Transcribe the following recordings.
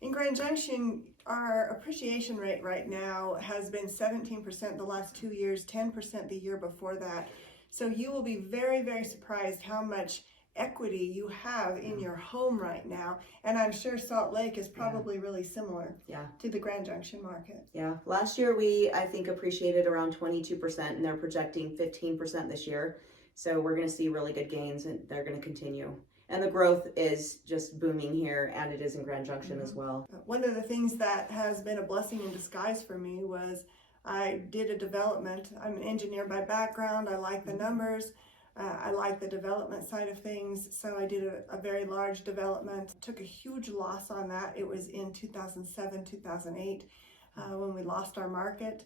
In Grand Junction, our appreciation rate right now has been 17% the last 2 years, 10% the year before that. So you will be very, very surprised how much equity you have in your home right now. And I'm sure Salt Lake is probably really similar to the Grand Junction market. Yeah, last year we, I think, appreciated around 22%, and they're projecting 15% this year. So we're going to see really good gains, and they're going to continue. And the growth is just booming here, and it is in Grand Junction as well. One of the things that has been a blessing in disguise for me was I did a development. I'm an engineer by background. I like the numbers. I like the development side of things. So I did a very large development. Took a huge loss on that. It was in 2007, 2008 when we lost our market,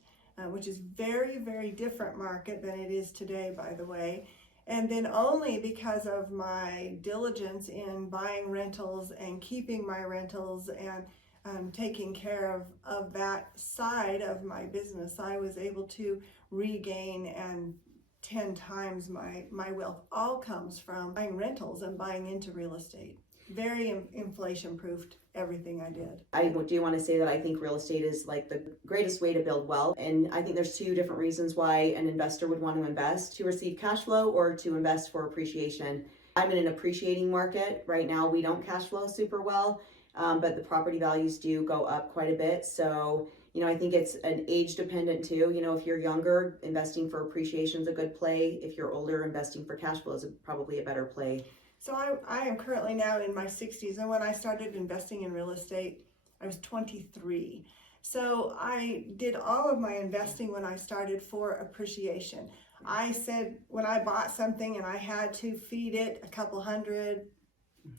which is very, very different market than it is today, by the way. And then only because of my diligence in buying rentals and keeping my rentals and taking care of that side of my business, I was able to regain and 10 times my wealth. All comes from buying rentals and buying into real estate. Very inflation-proofed everything I did. I do want to say that I think real estate is like the greatest way to build wealth. And I think there's two different reasons why an investor would want to invest: to receive cash flow or to invest for appreciation. I'm in an appreciating market. Right now, we don't cash flow super well, but the property values do go up quite a bit. So, I think it's an age dependent too. If you're younger, investing for appreciation is a good play. If you're older, investing for cash flow is probably a better play. So I am currently now in my 60s, and when I started investing in real estate, I was 23. So I did all of my investing when I started for appreciation. I said when I bought something and I had to feed it a couple $100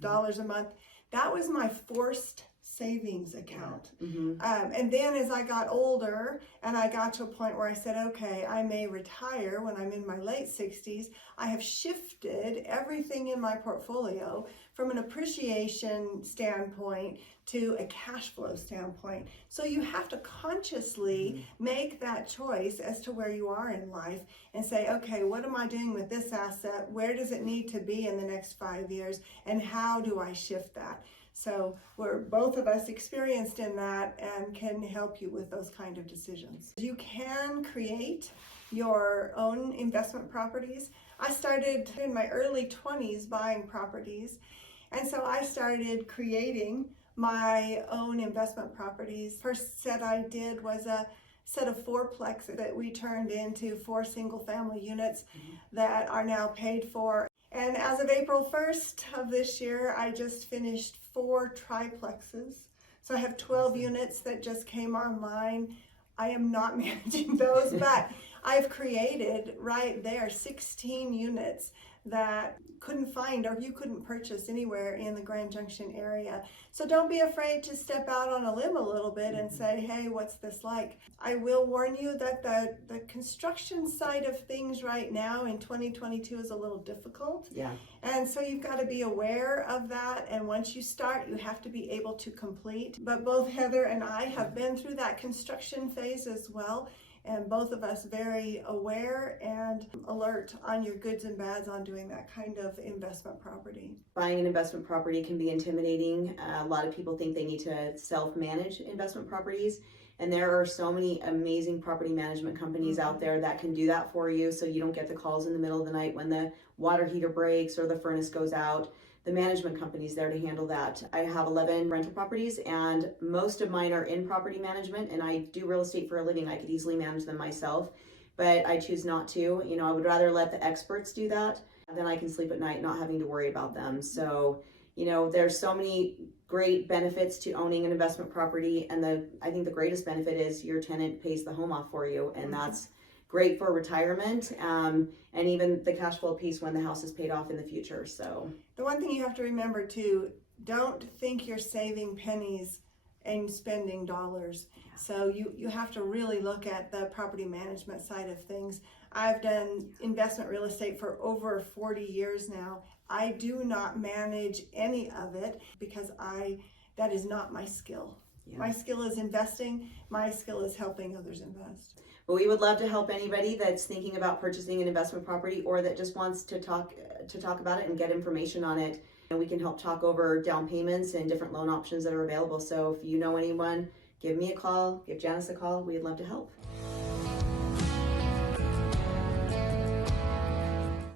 a month, that was my forced savings account. And then as I got older and I got to a point where I said, okay, I may retire when I'm in my late 60s, I have shifted everything in my portfolio from an appreciation standpoint to a cash flow standpoint. So you have to consciously make that choice as to where you are in life and say, okay, what am I doing with this asset? Where does it need to be in the next 5 years? And how do I shift that? So we're both of us experienced in that and can help you with those kind of decisions. You can create your own investment properties. I started in my early 20s buying properties, and so I started creating my own investment properties. First set I did was a set of fourplexes that we turned into 4 single-family units that are now paid for. And as of April 1st of this year, I just finished 4 triplexes. So I have 12 units that just came online. I am not managing those, but I've created right there 16 units that couldn't find or you couldn't purchase anywhere in the Grand Junction area. So don't be afraid to step out on a limb a little bit and say, hey, what's this like? I will warn you that the construction side of things right now in 2022 is a little difficult. And so you've got to be aware of that. And once you start, you have to be able to complete. But both Heather and I have been through that construction phase as well. And both of us very aware and alert on your goods and bads on doing that kind of investment property. Buying an investment property can be intimidating. A lot of people think they need to self-manage investment properties. And there are so many amazing property management companies out there that can do that for you, so you don't get the calls in the middle of the night when the water heater breaks or the furnace goes out. The management company's there to handle that. I have 11 rental properties, and most of mine are in property management, and I do real estate for a living. I could easily manage them myself, but I choose not to. I would rather let the experts do that, then I can sleep at night not having to worry about them. So, there's so many great benefits to owning an investment property, and I think the greatest benefit is your tenant pays the home off for you, and that's great for retirement, and even the cash flow piece when the house is paid off in the future. So the one thing you have to remember too, don't think you're saving pennies and spending dollars. So you have to really look at the property management side of things. I've done investment real estate for over 40 years now. I do not manage any of it because that is not my skill. My skill is investing. My skill is helping others invest. But we would love to help anybody that's thinking about purchasing an investment property or that just wants to talk about it and get information on it. And we can help talk over down payments and different loan options that are available. So if you know anyone, give me a call, give Janice a call. We'd love to help.